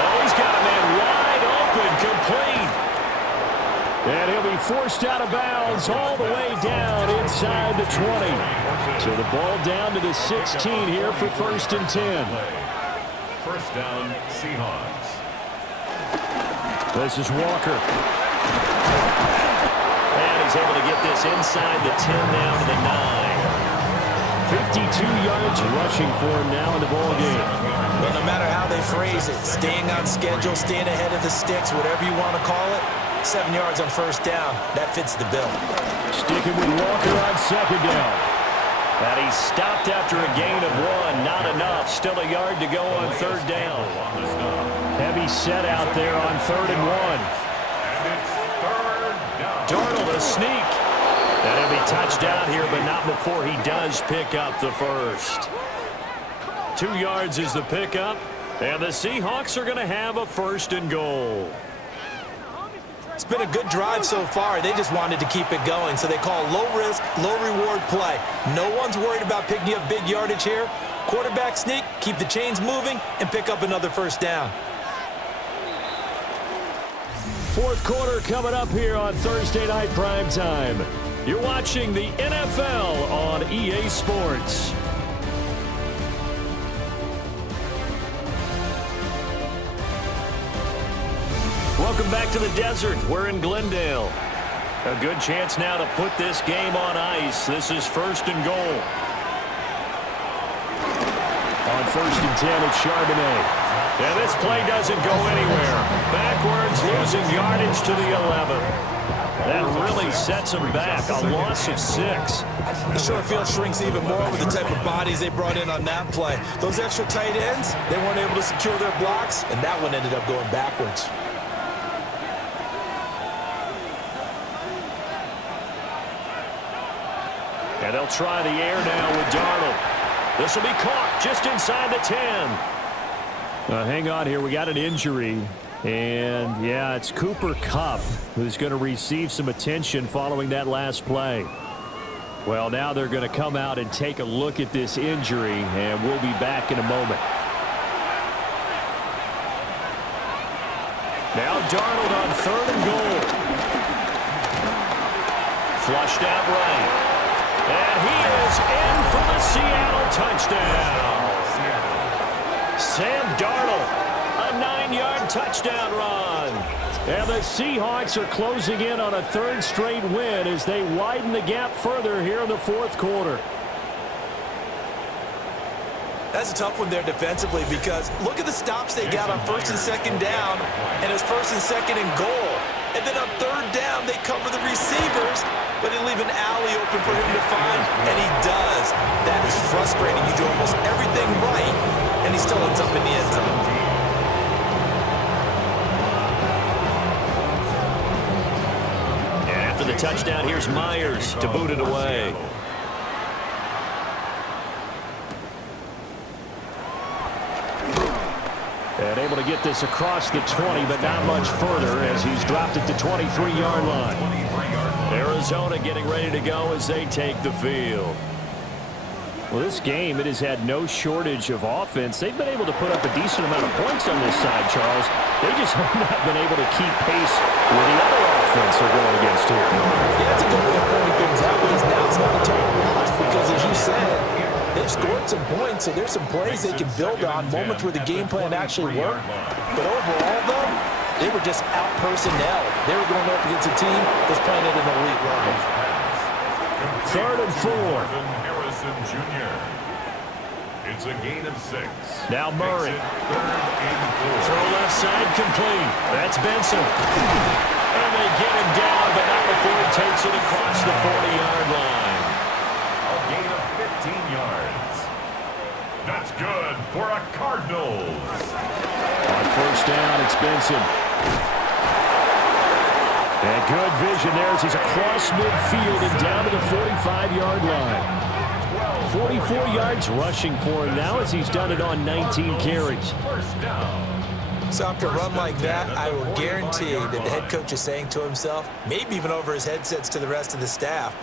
Oh, he's got a man wide open, complete. And he'll be forced out of bounds all the way down inside the 20. So the ball down to the 16 here for 1st and 10. 1st down, Seahawks. This is Walker. And he's able to get this inside the 10 down to the 9. 52 yards rushing for him now in the ball game. Well, no matter how they phrase it, staying on schedule, staying ahead of the sticks, whatever you want to call it, 7 yards on 1st down, that fits the bill. Sticking with Walker on 2nd down. And he's stopped after a gain of 1. Not enough. Still a yard to go on 3rd down. Heavy set out there on 3rd and 1. And it's 3rd down. Darnold a sneak. And he'll be touched out here, but not before he does pick up the first. 2 yards is the pickup. And the Seahawks are going to have a 1st and goal. It's been a good drive so far. They just wanted to keep it going, so they call low-risk, low-reward play. No one's worried about picking up big yardage here. Quarterback sneak, keep the chains moving, and pick up another 1st down. 4th quarter coming up here on Thursday Night Prime Time. You're watching the NFL on EA Sports. Welcome back to the desert. We're in Glendale. A good chance now to put this game on ice. This is 1st and goal. On 1st and 10, it's Charbonnet. And this play doesn't go anywhere. Backwards, losing yardage to the 11. That really sets them back. A loss of 6. The short field shrinks even more with the type of bodies they brought in on that play. Those extra tight ends, they weren't able to secure their blocks, and that one ended up going backwards. And they'll try the air now with Darnold. This will be caught just inside the 10. Hang on here. We got an injury. And, yeah, it's Cooper Kupp who's going to receive some attention following that last play. Well, now they're going to come out and take a look at this injury, and we'll be back in a moment. Now Darnold on 3rd and goal. Flushed out right. And he is in for the Seattle touchdown. Sam Darnold, a 9-yard touchdown run. And the Seahawks are closing in on a 3rd straight win as they widen the gap further here in the 4th quarter. That's a tough one there defensively because look at the stops they got on 1st and 2nd down, and it's 1st and 2nd and goal. And then on 3rd down, they cover the receivers, but they leave an alley open for him to find, and he does. That is frustrating. You do almost everything right, and he still ends up in the end zone. After the touchdown, here's Myers to boot it away. And able to get this across the 20, but not much further as he's dropped it to 23-yard line. Arizona getting ready to go as they take the field. Well, this game, it has had no shortage of offense. They've been able to put up a decent amount of points on this side, Charles. They just have not been able to keep pace with the other offense they're going against here. Yeah, that's a good way of pointing things out because now it's not a total loss because, as you said, they've scored some points, so there's some plays they can build on, moments where the game plan actually worked. But overall, though, they were just out-personnel. They were going up against a team that's playing at an elite level. 3rd and 4. Jr. It's a gain of 6. Now Murray. Throw left side complete. That's Benson. And they get him down, but not before he takes it across the 40-yard line. A gain of 15 yards. That's good for a Cardinals. On 1st down, it's Benson. And good vision there as he's across midfield and down to the 45-yard line. 44 yards rushing for him now as he's done it on 19 carries. So after a run like that, I will guarantee that the head coach is saying to himself, maybe even over his headsets to the rest of the staff,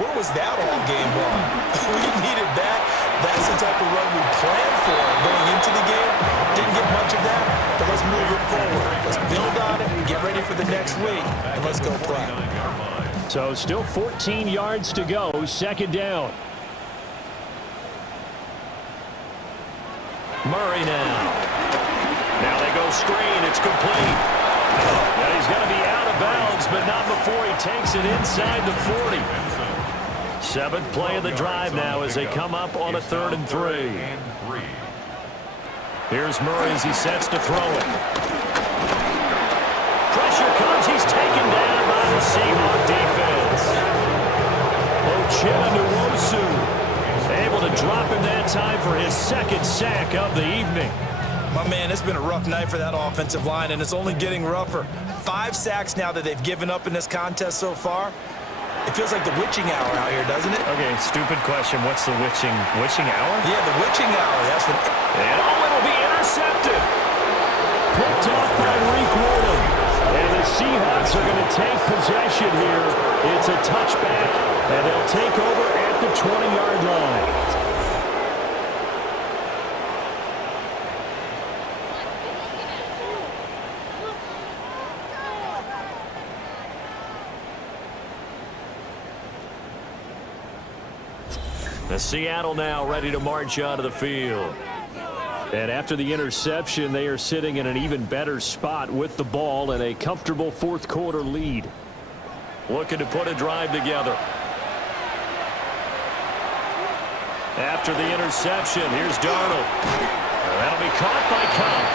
where was that all game long? We needed that. That's the type of run we planned for going into the game. Didn't get much of that, but let's move it forward. Let's build on it, get ready for the next week, and let's go play. So still 14 yards to go, 2nd down. Murray now. Now they go screen. It's complete. Now he's going to be out of bounds, but not before he takes it inside the 40. 7th play of the drive now as they come up on a 3rd and 3. Here's Murray as he sets to throw it. Pressure comes. He's taken down by the Seahawks defense. Ochena Nwosu able to drop him that time for his 2nd sack of the evening. My man, it's been a rough night for that offensive line, and it's only getting rougher. 5 sacks now that they've given up in this contest so far. It feels like the witching hour out here, doesn't it? Okay, stupid question. What's the witching hour? Yeah, the witching hour. That's what. And it'll be intercepted. Picked off by Reek Woodham. And the Seahawks are going to take possession here. It's a touchback, and they'll take over at the 20-yard line. The Seattle now ready to march out of the field. And after the interception, they are sitting in an even better spot with the ball and a comfortable 4th quarter lead. Looking to put a drive together. After the interception, here's Darnold. That'll be caught by Kupp.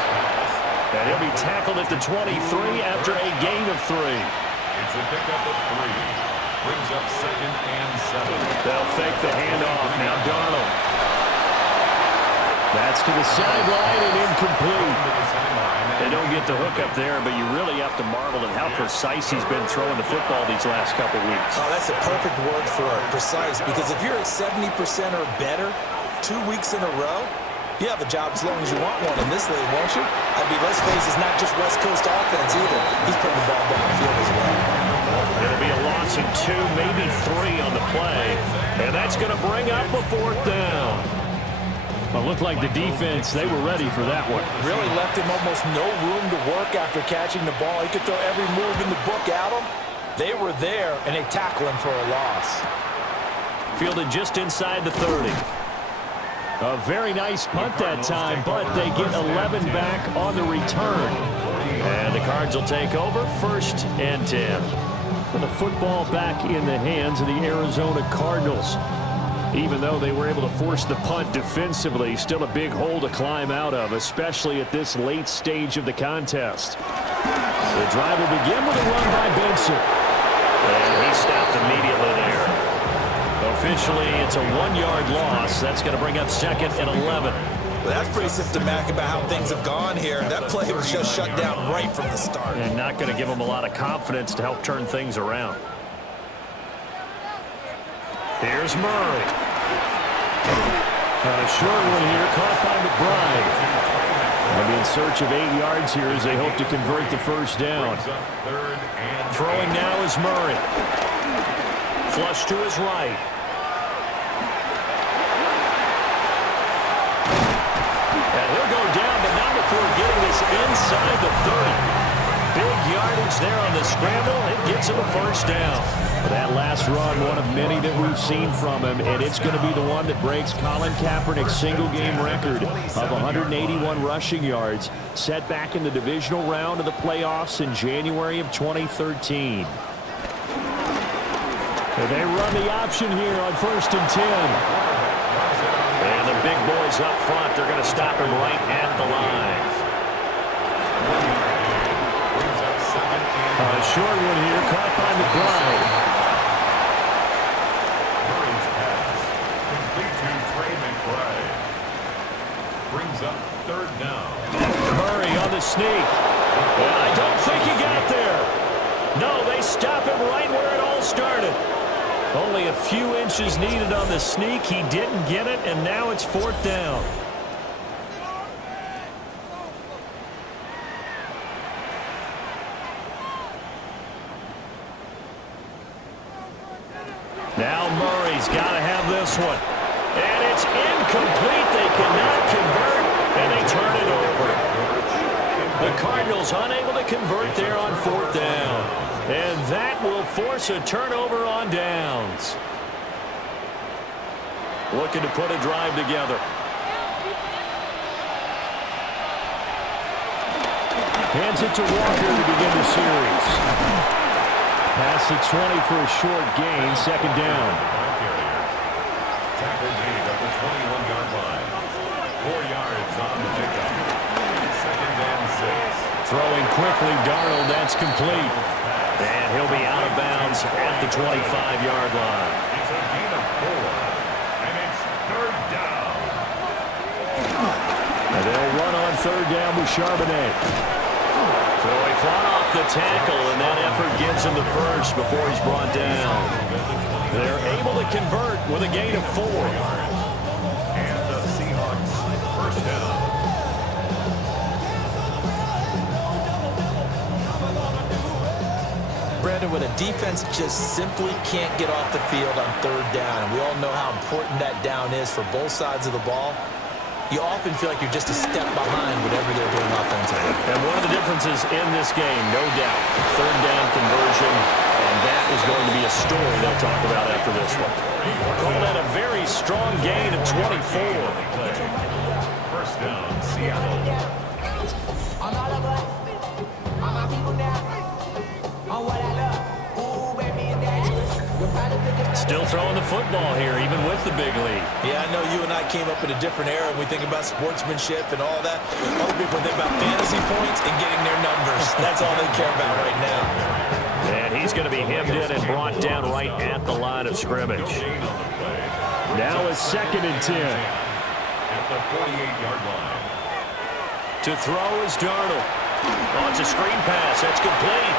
And he'll be tackled at the 23 after a gain of 3. It's a pickup of 3. Brings up 2nd and 7. They'll fake the handoff. Now Darnold. That's to the sideline and incomplete. They don't get the hook up there, but you really have to marvel at how precise he's been throwing the football these last couple weeks. Oh, that's a perfect word for it, precise, because if you're at 70% or better 2 weeks in a row, you have a job as long as you want one in this league, won't you? I mean, let's face it, it's not just West Coast offense either. He's putting the ball down the field as well. It'll be a loss of 2, maybe 3 on the play, and that's going to bring up a 4th down. Well, looked like the defense, they were ready for that one. Really left him almost no room to work after catching the ball. He could throw every move in the book at him. They were there, and they tackle him for a loss. Fielded just inside the 30. A very nice punt that time, but they get 11 back on the return. And the Cards will take over 1st and 10. The football back in the hands of the Arizona Cardinals. Even though they were able to force the punt defensively, still a big hole to climb out of, especially at this late stage of the contest. The drive will begin with a run by Benson. And he stopped immediately there. Officially, it's a 1-yard loss. That's going to bring up 2nd and 11. Well, that's pretty symptomatic about how things have gone here. That play was just shut down right from the start. And not going to give them a lot of confidence to help turn things around. Here's Murray. A short one here, caught by McBride. And in search of 8 yards here as they hope to convert the 1st down. Throwing now is Murray. Flush to his right. And he'll go down, but not before getting this inside the 30. Big yardage there on the scramble. It gets him a 1st down. That last run, one of many that we've seen from him, and it's going to be the one that breaks Colin Kaepernick's single-game record of 181 rushing yards, set back in the divisional round of the playoffs in January of 2013. And they run the option here on 1st and 10. And the big boys up front, they're going to stop him right at the line. A short one here, caught by McBride. Murray's pass, complete to Trey McBride. Brings up 3rd down. Murray on the sneak. And I don't think he got there. No, they stop him right where it all started. Only a few inches needed on the sneak. He didn't get it, and now it's 4th down. Now Murray's got to have this one. And it's incomplete. They cannot convert, and they turn it over. The Cardinals unable to convert there on 4th down. And that will force a turnover on downs. Looking to put a drive together. Hands it to Walker to begin the series. Past the 20 for a short gain, 2nd down. Tackle made at the 21-yard line. 4 yards on the pickup. 2nd and 6. Throwing quickly, Darnold, that's complete. And he'll be out of bounds at the 25-yard line. It's a gain of 4. And it's 3rd down. And they'll run on 3rd down with Charbonnet. So he fought off the tackle, and that effort gets him to 1st before he's brought down. They're able to convert with a gain of 4. And the Seahawks 1st down. Brandon, when a defense just simply can't get off the field on 3rd down, and we all know how important that down is for both sides of the ball, you often feel like you're just a step behind whatever they're doing offensively. And one of the differences in this game, no doubt, 3rd down conversion, and that is going to be a story they'll talk about after this one. Call that a very strong gain of 24. 1st down, Seattle. Still throwing the football here, even with the big lead. Yeah, I know you and I came up in a different era and we think about sportsmanship and all that. Other people think about fantasy points and getting their numbers. That's all they care about right now. And he's going to be hemmed in and brought down right at the line of scrimmage. Now it's 2nd and 10. At the 48-yard line. To throw is Darnold. Oh, it's a screen pass. That's complete.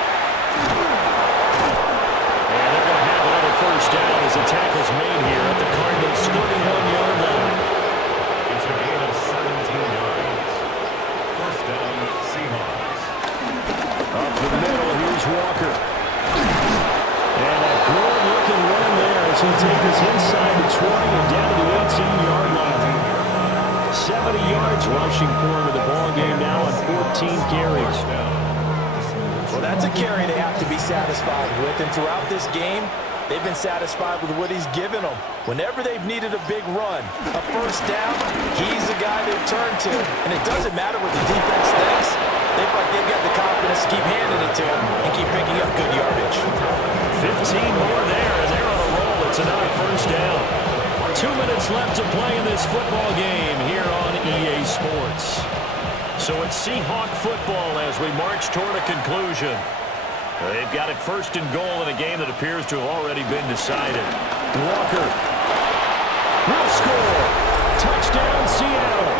And they're going to have another first down as the tackle's made here at the Cardinals' 31-yard line. It's a gain of 17 yards. First down, Seahawks. Up the middle, here's Walker. And a good-looking run there as he'll take us inside the 20 and down to the 18-yard line. 70 yards rushing for him in the ball game now on 14 carries. Well, that's a carry they have to be satisfied with, and throughout this game, they've been satisfied with what he's given them. Whenever they've needed a big run, a first down, he's the guy they've turned to. And it doesn't matter what the defense thinks. They feel like they've got the confidence to keep handing it to him and keep picking up good yardage. 15 more there, and they're on a roll. It's another first down. 2 minutes left to play in this football game here on EA Sports. So it's Seahawk football as we march toward a conclusion. They've got it first and goal in a game that appears to have already been decided. Walker will score. Touchdown, Seattle.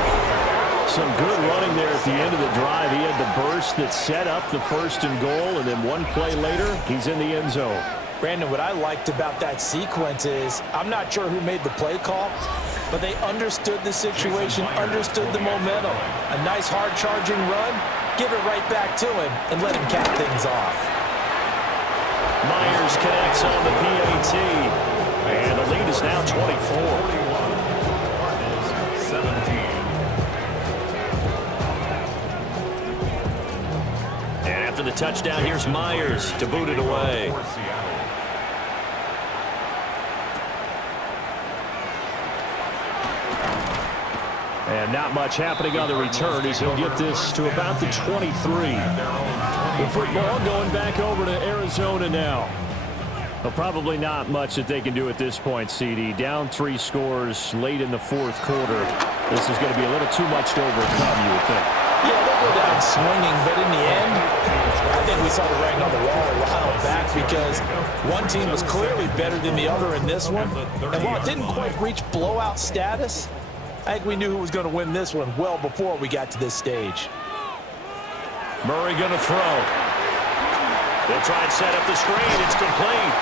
Some good running there at the end of the drive. He had the burst that set up the first and goal, and then one play later, he's in the end zone. Brandon, what I liked about that sequence is I'm not sure who made the play call, but they understood the situation, understood the momentum. A nice hard-charging run, give it right back to him, and let him cap things off. Myers connects on the PAT, and the lead is now 24. Cardinals 17. And after the touchdown, here's Myers to boot it away. For Seattle. And not much happening on the return as he'll get this to about the 23. The football going back over to Arizona now. Well, probably not much that they can do at this point, CD. Down 3 scores late in the fourth quarter. This is going to be a little too much to overcome, you would think. Yeah, they'll go down swinging, but in the end, I think we saw the writing on the wall a while back because one team was clearly better than the other in this one. And while it didn't quite reach blowout status, I think we knew who was going to win this one well before we got to this stage. Murray going to throw. They'll try and set up the screen. It's complete.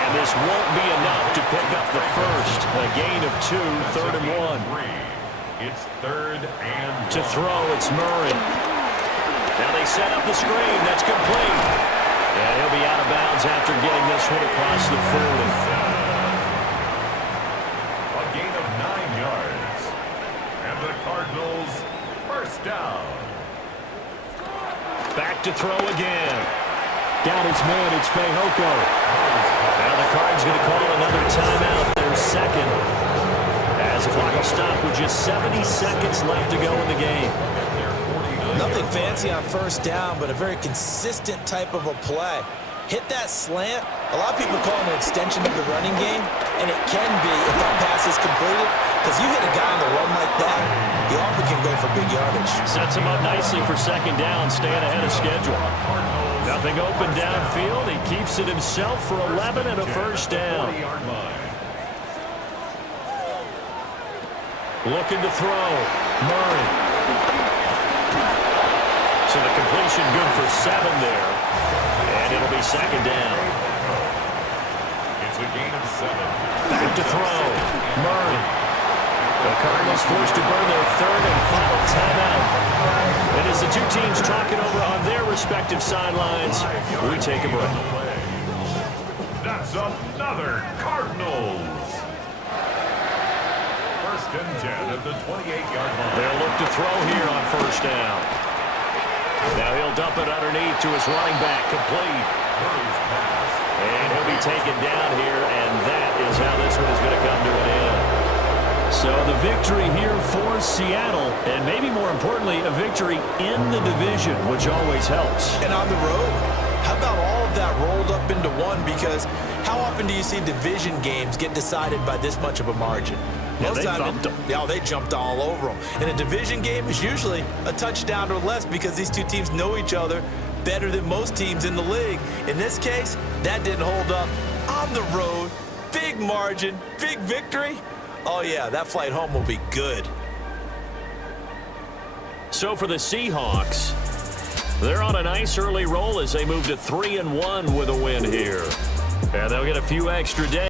And this won't be enough to pick up the first. A gain of 2, 3rd and 1. It's 3rd and 1. To throw, it's Murray. Now they set up the screen. That's complete. And he'll be out of bounds after getting this one across the 40. A gain of 9 yards. And the Cardinals first down. Back to throw again. Down his man, it's Fehoko. Now the Cards going to call another timeout. Their second. As the clock will stop with just 70 seconds left to go in the game. Nothing fancy on first down, but a very consistent type of a play. Hit that slant. A lot of people call it an extension of the running game, and it can be if that pass is completed, because you hit a guy on the run like that, he often can go for big yardage. Sets him up nicely for second down, staying ahead of schedule. Nothing open downfield. He keeps it himself for 11 and a first down. Looking to throw. Murray. So the completion good for 7 there. And it'll be second down. It's a gain of 7. Back to throw. Murray. The Cardinals forced to burn their 3rd and final timeout. And as the two teams talk it over on their respective sidelines, we take a break. That's another Cardinals. First and 10 at the 28-yard line. They'll look to throw here on first down. Now he'll dump it underneath to his running back, complete. And he'll be taken down here, and that is how this one is going to come to an end. So the victory here for Seattle, and maybe more importantly, a victory in the division, which always helps. And on the road, how about all of that rolled up into one? Because how often do you see division games get decided by this much of a margin? Yeah, Most they times, thumped them. Yeah, they jumped all over them. And a division game is usually a touchdown or less because these two teams know each other better than most teams in the league. In this case, that didn't hold up. On the road, big margin, big victory. Oh, yeah, that flight home will be good. So for the Seahawks, They're on a nice early roll as they move to 3-1 with a win here. And they'll get a few extra days.